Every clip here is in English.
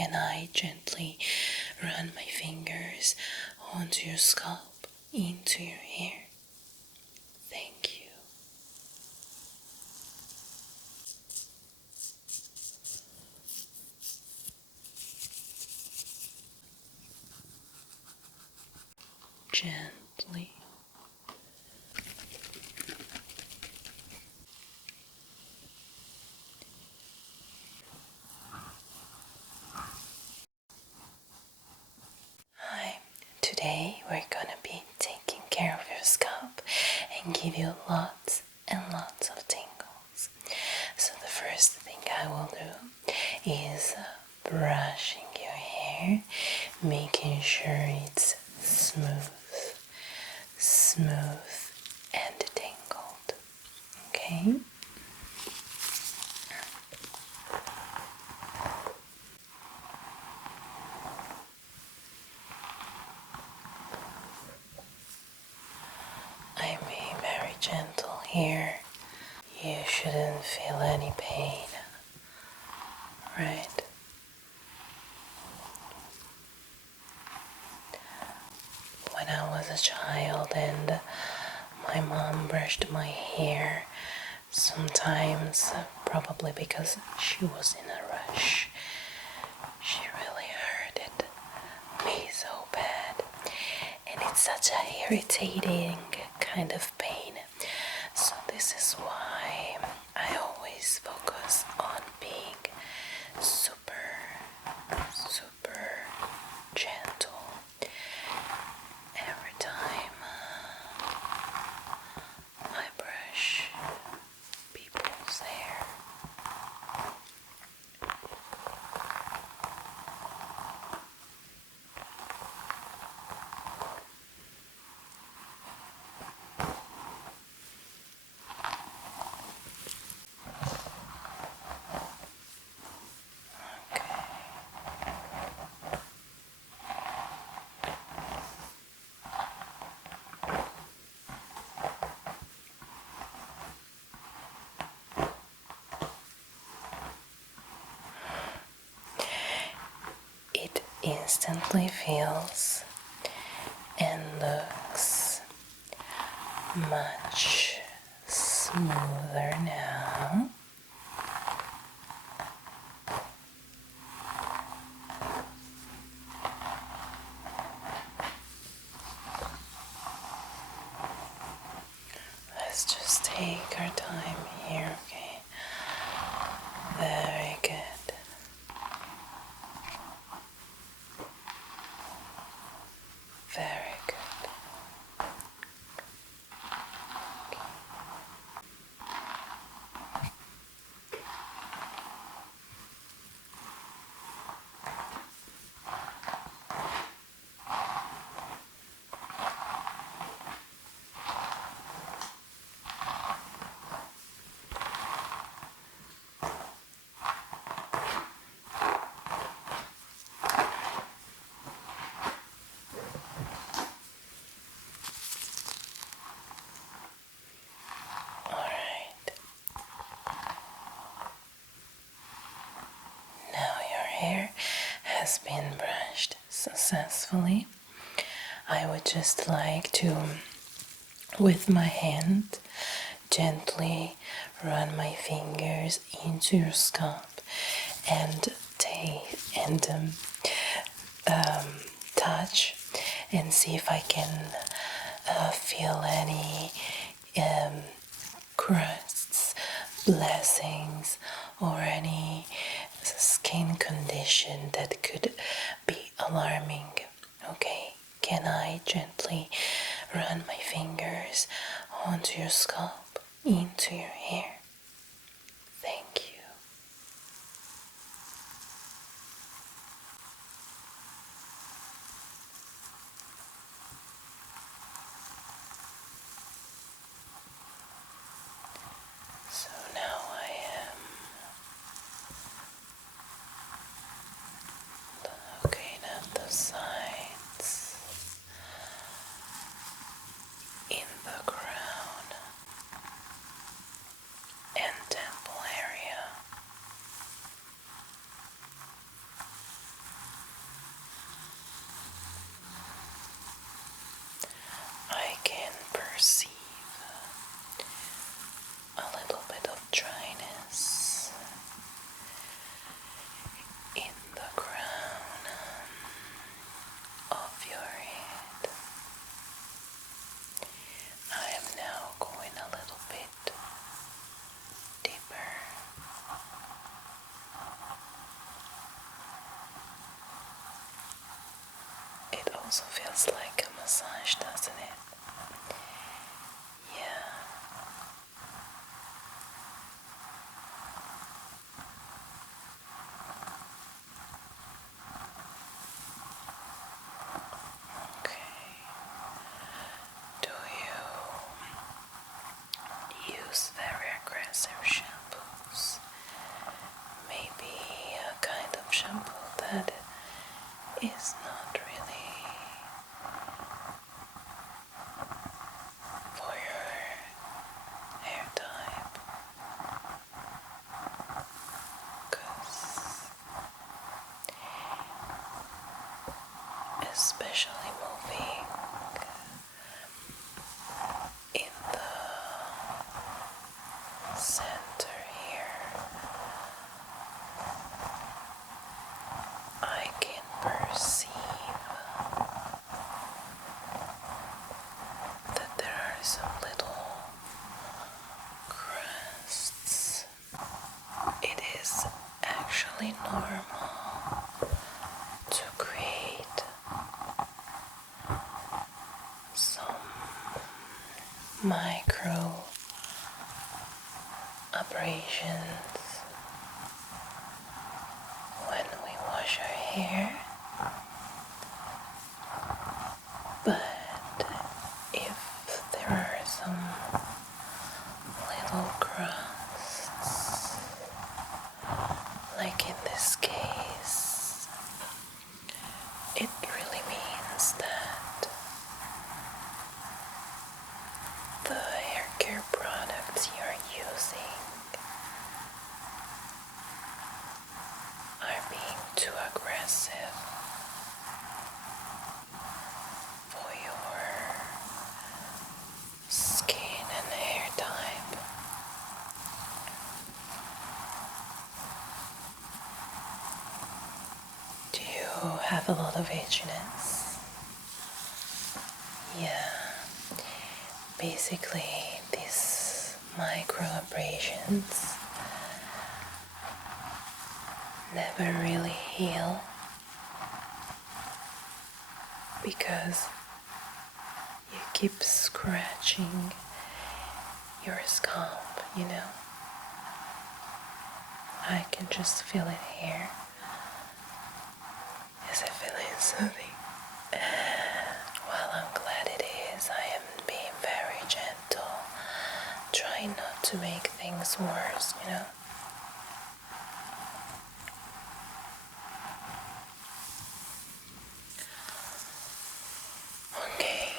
can I gently run my fingers onto your scalp, into your hair? Thank you. Gently. Hi, today we're gonna be taking care of your scalp and give you lots and lots of tingles. So the first thing I will do is brushing your hair, making sure it's smooth and tangled. Okay? I'm being very gentle here. You shouldn't feel any pain, right? When I was a child and my mom brushed my hair, sometimes, probably because she was in a rush, she really hurted me so bad. And it's such a irritating kind of pain. So this is why I always focus on being super gentle every time I brush people's hair. It instantly feels and looks much smoother now. Let's just take our time here, okay? Very good. Very good. Alright. Now your hair has been brushed successfully. I would just like to, with my hand, gently run my fingers into your scalp and touch and see if I can feel any crusts, blessings, or any skin condition that could be alarming. Okay, can I gently run my fingers onto your scalp, into your hair? Thank you. So now I am looking at the sides in the crown. also feels like a massage, doesn't it? Yeah. Okay. Do you use very aggressive shampoos? Maybe a kind of shampoo that is not really for your hair type, because especially moving in the center here, I can perceive that there are some little crusts. It is actually normal to create some micro abrasions when we wash our hair, but if there are some little crusts, like in this case, it really means that the hair care products you're using are being too aggressive for your skin and hair type. Do you have a lot of itchiness? Yeah. Basically, these microabrasions never really heal because you keep scratching your scalp, you know? I can just feel it here. Is it feeling soothing? Well, I'm glad it is. I am being very gentle, trying not to make things worse, you know? Okay.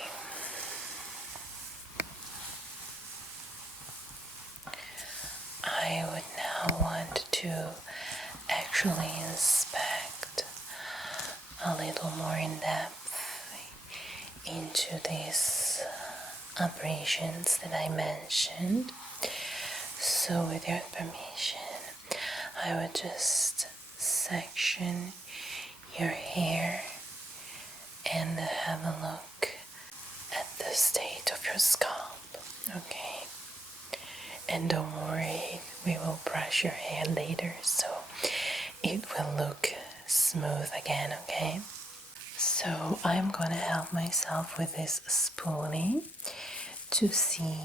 I would now want to actually inspect a little more in depth into these abrasions that I mentioned. So with your permission, I would just section your hair and have a look at the state of your scalp, okay? And don't worry, we will brush your hair later so it will look smooth again, okay? So I'm gonna help myself with this spoolie to see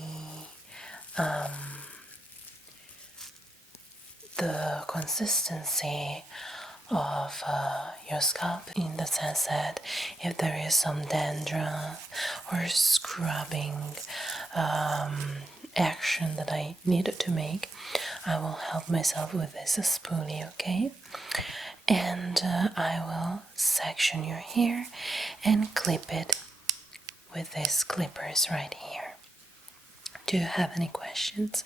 the consistency of your scalp, in the sense that if there is some dandruff or scrubbing action that I needed to make, I will help myself with this spoolie, okay? And I will section your hair and clip it with these clippers right here. Do you have any questions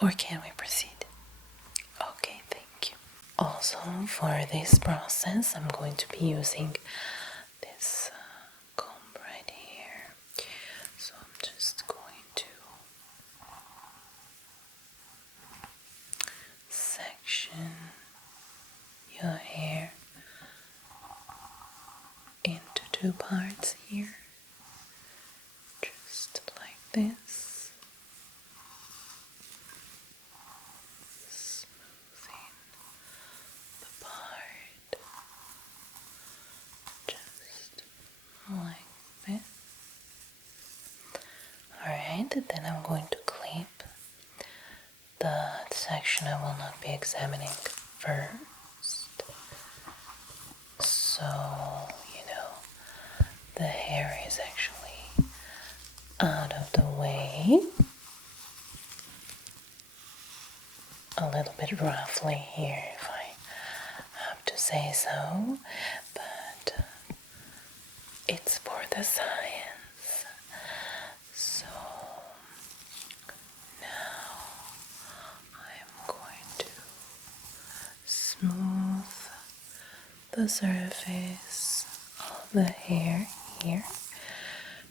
or can we proceed? Okay, thank you. Also, for this process, I'm going to be using this comb right here. So I'm just going to section your hair into two parts here, just like this, smoothing the part just like then I'm going to clip the section I will not be examining first. So, the hair is actually out of the way. A little bit roughly here, if I have to say so, but it's for the science. So now I'm going to smooth the surface of the hair here,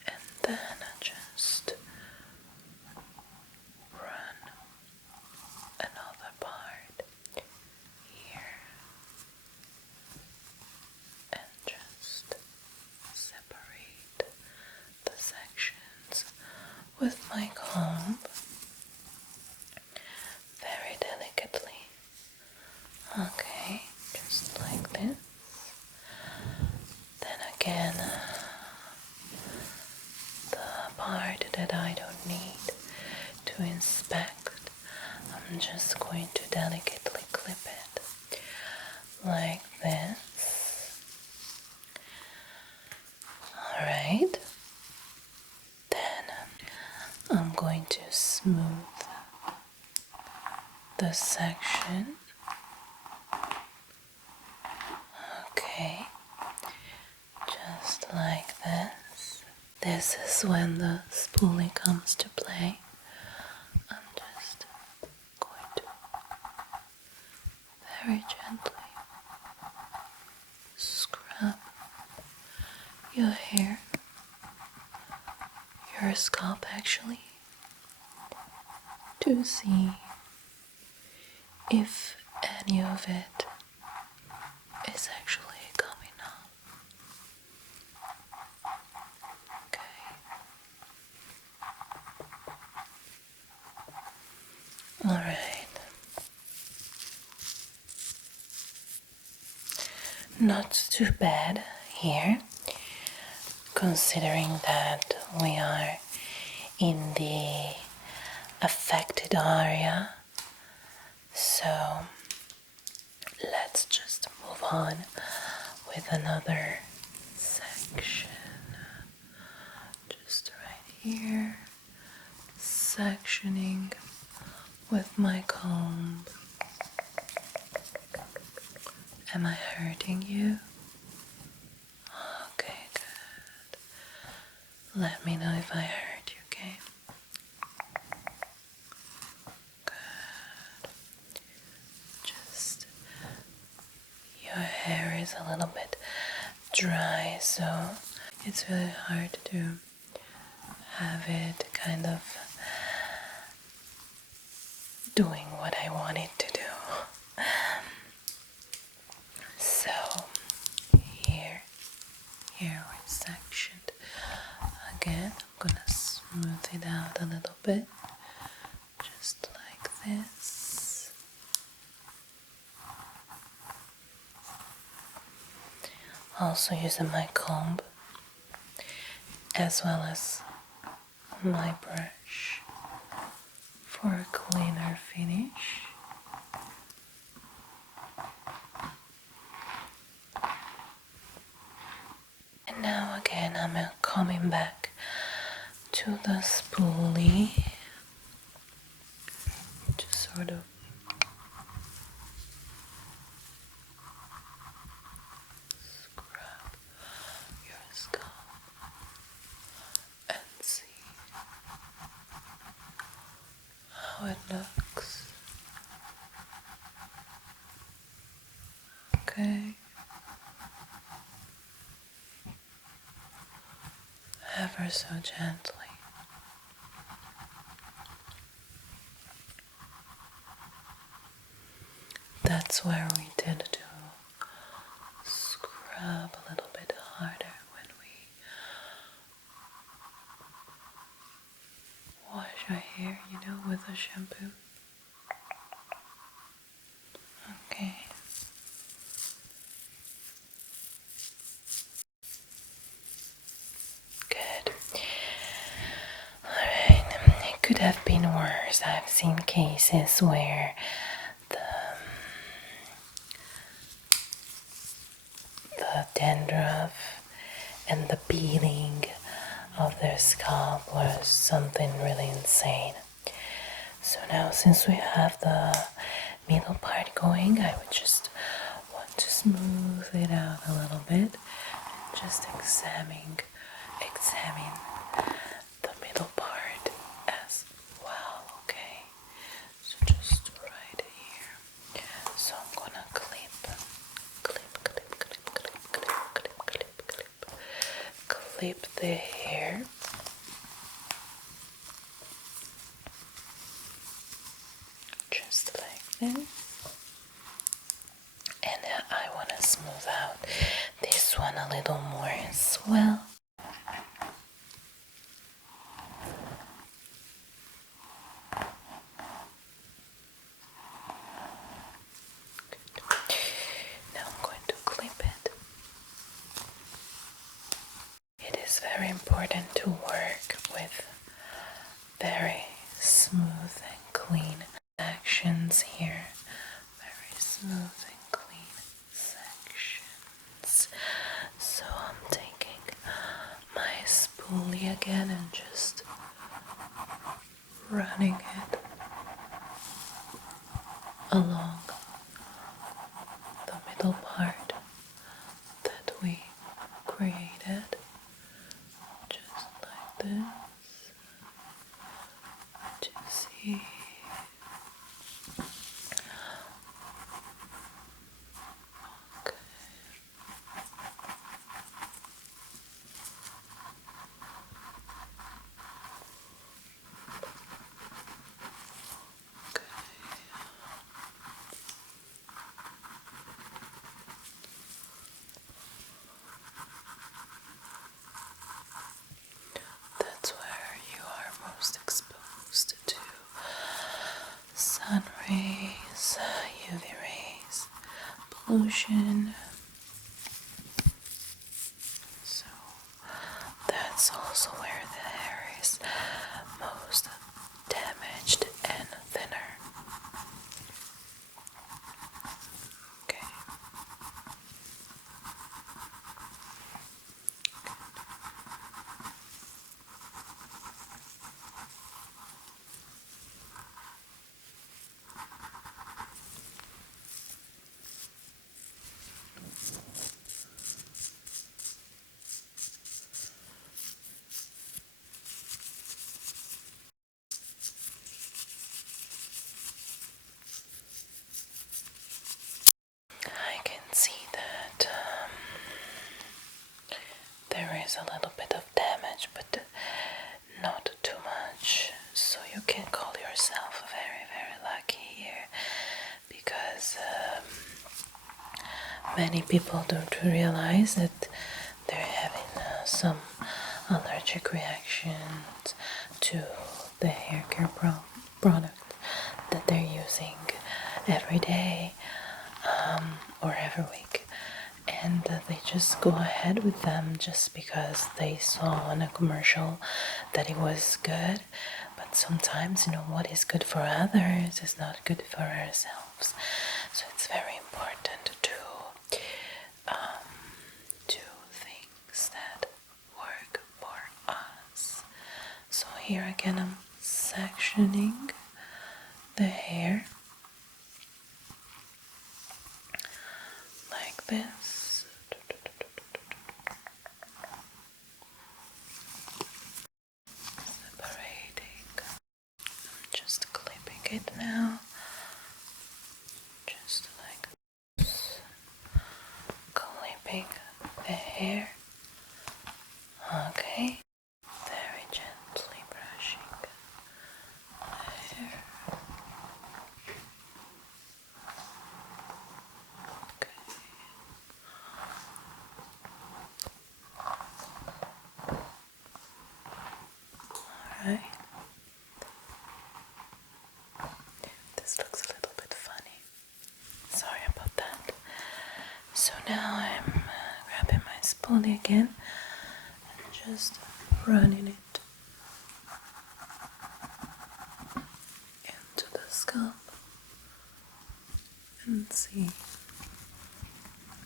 and then just run another part here and just separate the sections with my comb very delicately. Okay, just like this. Then again, the part that I don't need to inspect, I'm just going to delicately clip it like this. Alright, then I'm going to smooth the section. Okay, just like this. This is when the spoolie comes to play. I'm just going to very gently scrub your hair, your scalp actually, to see if any of it is actually coming up. Okay. Alright. Not too bad here, considering that we are in the affected area. So let's just move on with another section. Just right here, sectioning with my comb. Am I hurting you? Okay, good. Let me know if I hurt you, okay? Good. Just, your hair is a little bit dry, so it's really hard to have it kind of doing what I want it to do. So here we're sectioned. Again, I'm gonna smooth it out a little bit, just like this. Also using my comb as well as my brush for a cleaner finish. And now again I'm coming back to the spoolie to sort of scrub your scalp and see how it looks. Okay. Ever so gently. That's where we tend to scrub a little bit harder when we wash our hair, with a shampoo. Okay. Good. Alright, seen cases where the dandruff and the peeling of their scalp was something really insane. So now, since we have the middle part going, I would just want to smooth it out a little bit and just examine the middle part as well. Okay, so just right here. So I'm gonna clip the hair. Just like this. And I want to smooth out this one a little more as well. Now I'm going to clip it. It is very important to work with very smooth and clean sections here. Very smooth and clean sections. So I'm taking my spoolie again and just running it along the middle part that we created, just like this, to see. Okay. That's where you are most exposed to sun rays, UV rays, pollution. So that's also where the hair is most damaged and thinner. Okay. I can see that there is a little bit of damage, but not too much. So you can call yourself very, very lucky here, because many people don't realize that they're having some allergic reactions to the hair care product that they're using every day or every week, and they just go ahead with them just because they saw on a commercial that it was good. But sometimes, what is good for others is not good for ourselves. So it's very important to do things that work for us. So here again, I'm sectioning the hair like this. Separating. I'm just clipping it now. Just like this. Clipping the hair. Okay. Very gently brushing the hair. Okay. Alright. This looks a little bit funny. Sorry about that. So now I'm grabbing my spoolie again and just running it in and see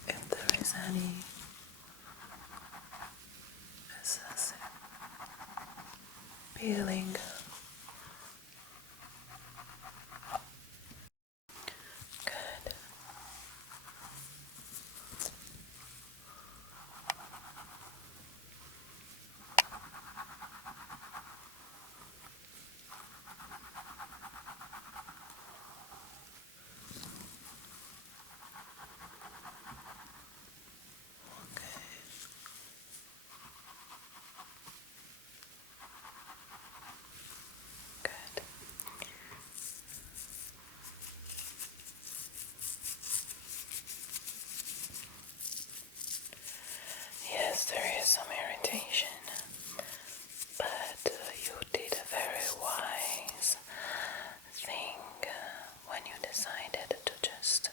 if there is any excessive peeling. Good. Good. Yes, there is some irritation, but you did a very wise thing when you decided to just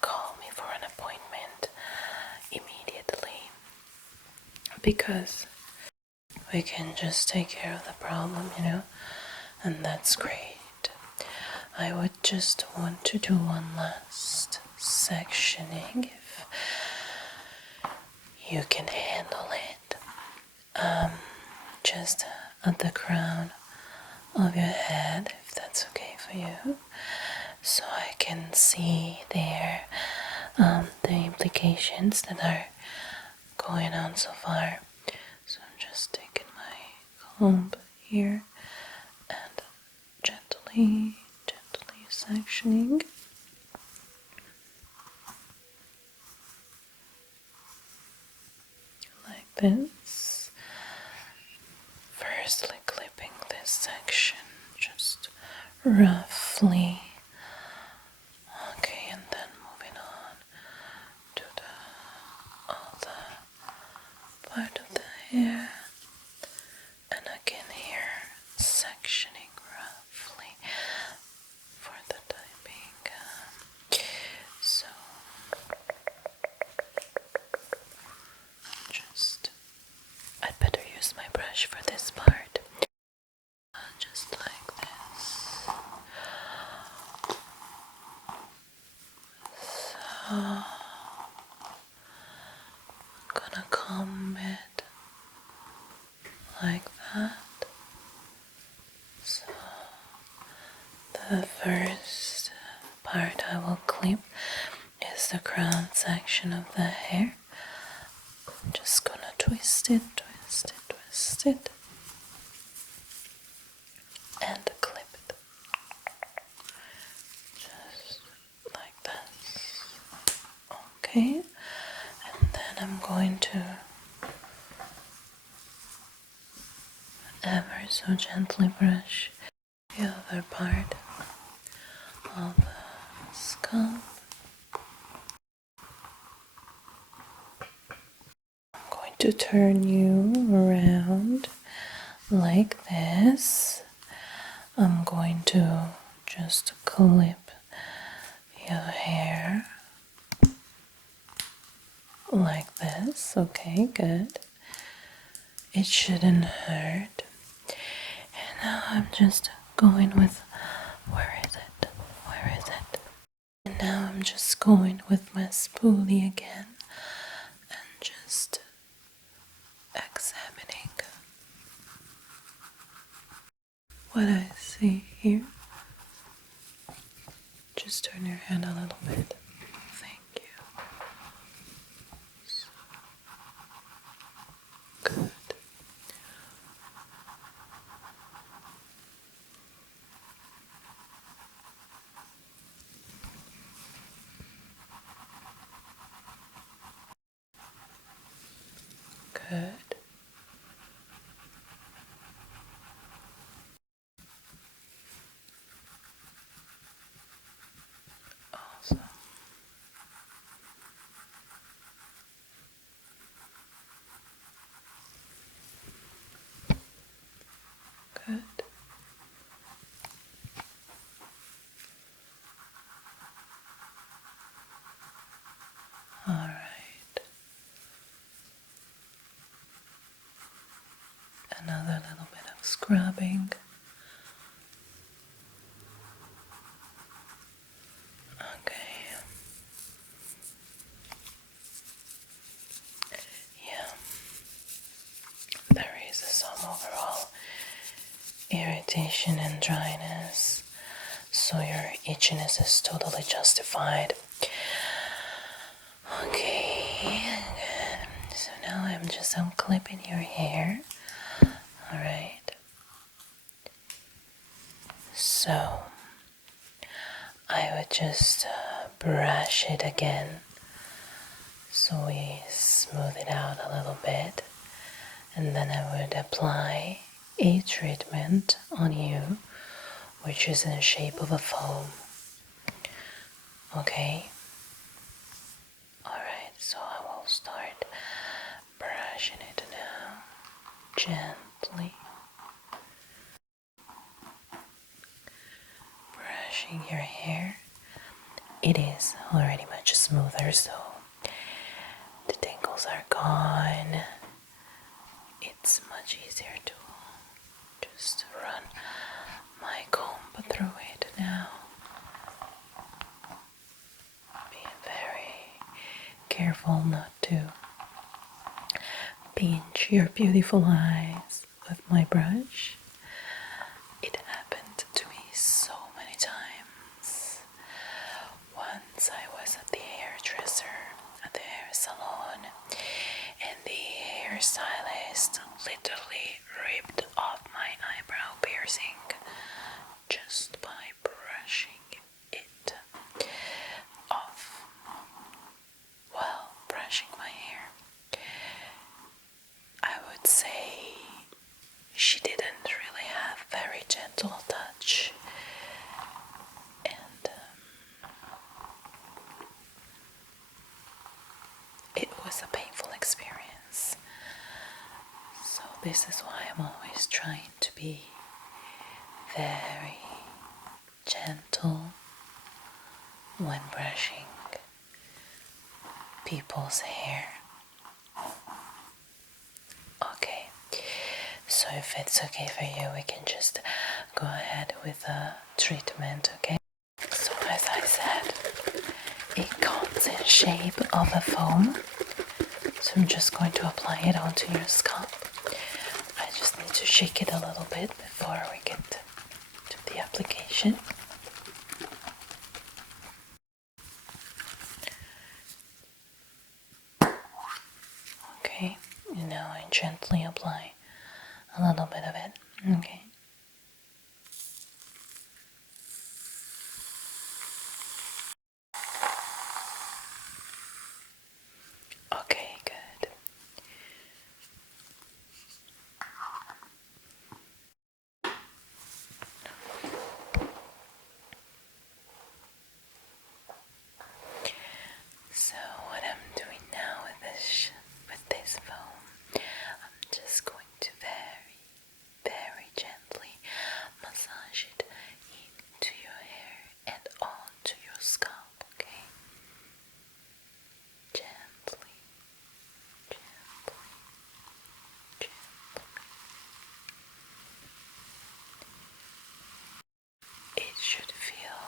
call me for an appointment immediately, because we can just take care of the problem, and that's great. I would just want to do one last sectioning if you can handle it. Just at the crown of your head, if that's okay for you, so I can see there the implications that are going on so far. So I'm just taking my comb here and gently sectioning. Like this. Firstly clipping this section just roughly. Okay, and then moving on to the other part of the hair. And again here, sectioning roughly for the time being. So just, I'd better use my brush for this part. Just like this. So I'm gonna comb it like that. So the first part I will clip is the crown section of the hair. I'm just gonna twist it, and clip it. Just like this. Okay, and then I'm going to ever so gently brush the other part of the scalp. I'm going to turn you around like this. I'm going to just clip your hair like this. Okay, good. It shouldn't hurt. And now I'm just going with, where is it? And now I'm just going with my spoolie again and just examining what I see here. Just turn your head a little bit. Thank you. So good. Good. Awesome. Good. All right. Another little bit of scrubbing. irritation and dryness, so your itchiness is totally justified. Okay, good. So now I'm just unclipping your hair. Alright. So I would just brush it again so we smooth it out a little bit, and then I would apply a treatment on you which is in the shape of a foam. Okay? Alright, so I will start brushing it now gently. Brushing your hair. It is already much smoother, so the tangles are gone. It's much easier to just run my comb through it now. Being very careful not to pinch your beautiful eyes with my brush. It happened to me so many times. Once I was at the hairdresser, at the hair salon, and the hairstylist literally ripped off my eyebrow piercing just by brushing it off while brushing my hair. I would say she didn't really have very gentle touch, and it was a painful experience. So this is why I'm always trying to be very gentle when brushing people's hair. Okay, so if it's okay for you, we can just go ahead with the treatment, okay? So as I said, it comes in shape of a foam, so I'm just going to apply it onto your scalp. I just need to shake it a little bit before we get to the application. Okay, and now I gently apply a little bit of it. Okay. Okay, good. So what I'm doing now with this foam, I'm just going to very, very gently massage it into your hair and onto your scalp, okay? Gently, gently, gently. It should feel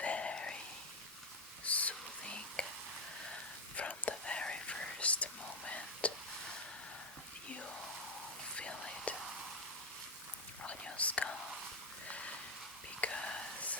very soothing from the very first moment you feel it on your scalp, because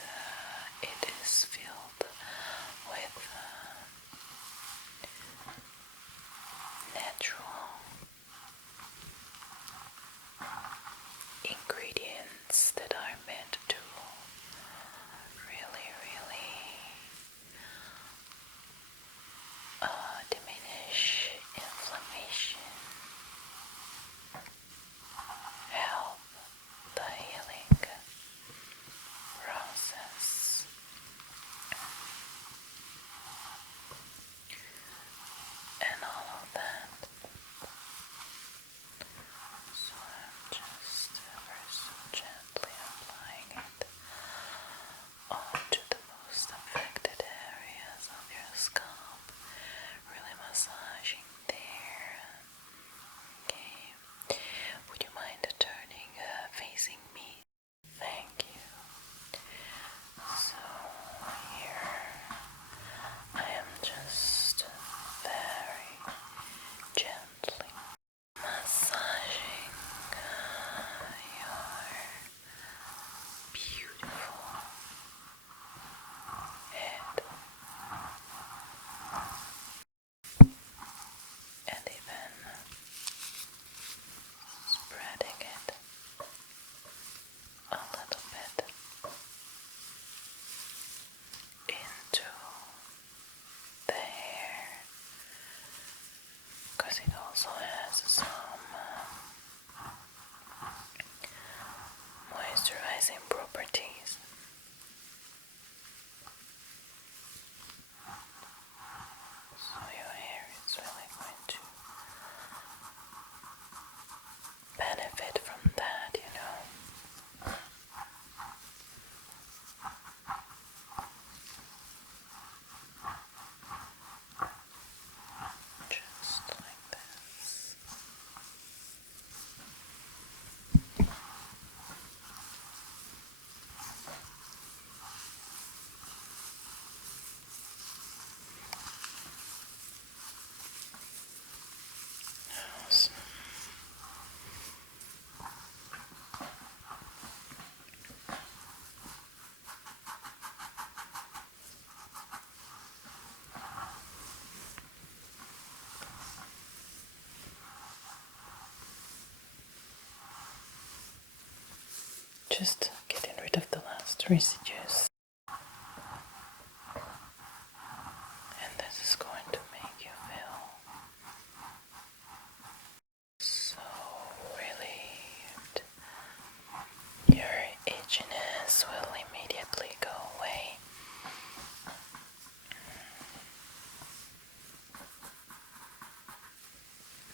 moisturizing properties. So your hair is really going to benefit from that, you know. Just like this. Awesome. Just getting rid of the last residues. And this is going to make you feel so relieved. Your itchiness will immediately go away.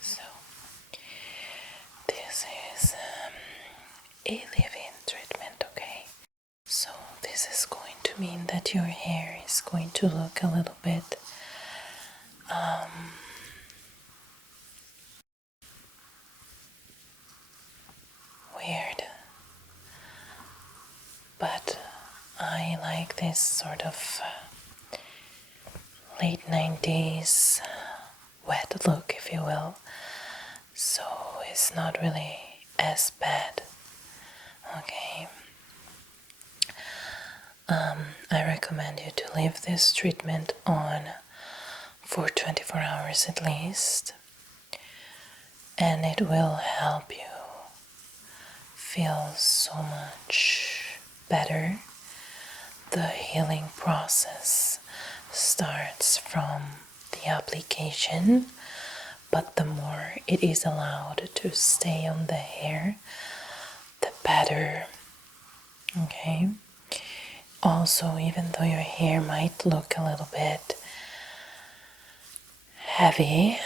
So, this is a leave-in treatment, okay? So, this is going to mean that your hair is going to look a little bit weird, but I like this sort of late 90s wet look, if you will, so it's not really as bad. Okay, I recommend you to leave this treatment on for 24 hours at least, and it will help you feel so much better. The healing process starts from the application, but the more it is allowed to stay on the hair, the better. Okay? Also, even though your hair might look a little bit heavy,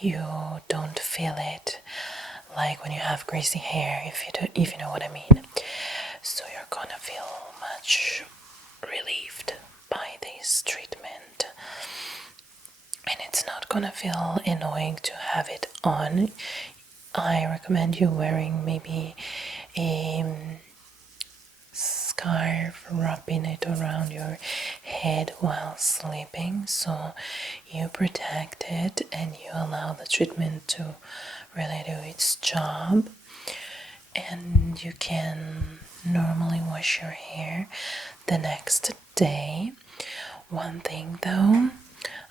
you don't feel it like when you have greasy hair, if you know what I mean. So you're gonna feel much relieved by this treatment, and it's not gonna feel annoying to have it on. I recommend you wearing maybe a scarf, wrapping it around your head while sleeping, so you protect it and you allow the treatment to really do its job. And you can normally wash your hair the next day. One thing though,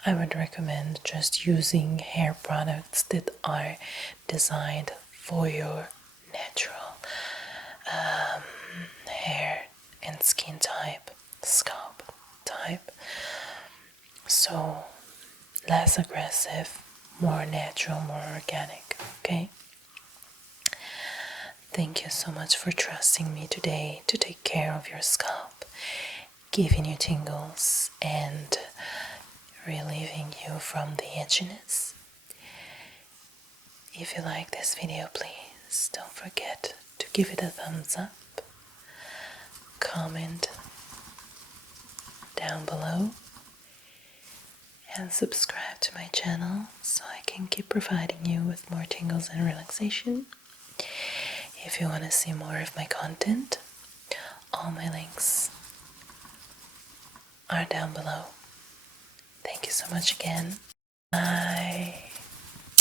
I would recommend just using hair products that are designed for your natural hair and skin type, scalp type. So less aggressive, more natural, more organic, okay? Thank you so much for trusting me today to take care of your scalp, giving you tingles and relieving you from the itchiness. If you like this video, please don't forget to give it a thumbs up, comment down below, and subscribe to my channel so I can keep providing you with more tingles and relaxation. If you want to see more of my content, all my links are down below. Thank you so much again. Bye.